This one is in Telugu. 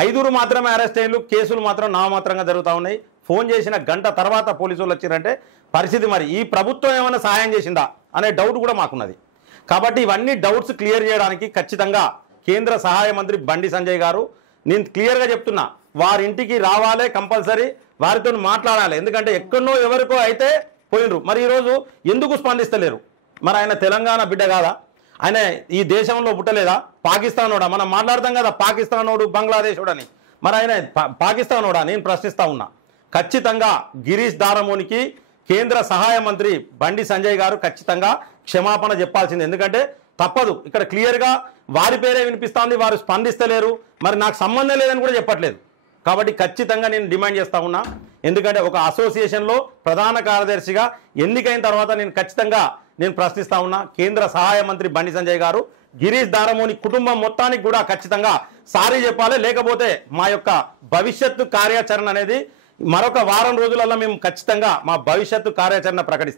5 మాత్రమే అరెస్ట్ అయ్యారు, కేసులు మాత్రం నామమాత్రంగా జరుగుతూ ఉన్నాయి. ఫోన్ చేసిన గంట తర్వాత పోలీసులు వచ్చారంటే పరిస్థితి మరి ఈ ప్రభుత్వం ఏమైనా సహాయం చేసిందా అనే డౌట్ కూడా మాకున్నది. కాబట్టి ఇవన్నీ డౌట్స్ క్లియర్ చేయడానికి ఖచ్చితంగా కేంద్ర సహాయ మంత్రి బండి సంజయ్ గారు, నేను క్లియర్గా చెప్తున్నా, వారింటికి రావాలి, కంపల్సరీ వారితో మాట్లాడాలి. ఎందుకంటే ఎక్కడో ఎవరికో అయితే పోయినరు, మరి ఈరోజు ఎందుకు స్పందిస్తలేరు? మరి ఆయన తెలంగాణ బిడ్డ కాదా? ఆయన ఈ దేశంలో పుట్టలేదా? పాకిస్తానోడా? మనం మాట్లాడతాం కదా పాకిస్తానోడు బంగ్లాదేశోడు అని, మరి ఆయన పాకిస్తానోడా? నేను ప్రశ్నిస్తా ఉన్నా. ఖచ్చితంగా గిరీష్ దారమోనికి కేంద్ర సహాయ మంత్రి బండి సంజయ్ గారు ఖచ్చితంగా క్షమాపణ చెప్పాల్సింది. ఎందుకంటే తప్పదు, ఇక్కడ క్లియర్గా వారి పేరే వినిపిస్తోంది, వారు స్పందిస్తలేరు, మరి నాకు సంబంధం లేదని కూడా చెప్పట్లేదు. కాబట్టి ఖచ్చితంగా నేను డిమాండ్ చేస్తూ ఉన్నా. ఎందుకంటే ఒక అసోసియేషన్లో ప్రధాన కార్యదర్శిగా ఎన్నికైన తర్వాత నేను ఖచ్చితంగా ప్రశ్నిస్తా ఉన్నా. కేంద్ర సహాయ మంత్రి బండి సంజయ్ గారు గిరీష్ దారమోని కుటుంబం మొత్తానికి కూడా ఖచ్చితంగా సారీ చెప్పాలి. లేకపోతే మా యొక్క భవిష్యత్తు కార్యాచరణ అనేది మరొక వారం రోజులలో మేము ఖచ్చితంగా మా భవిష్యత్తు కార్యాచరణ ప్రకటిస్తాం.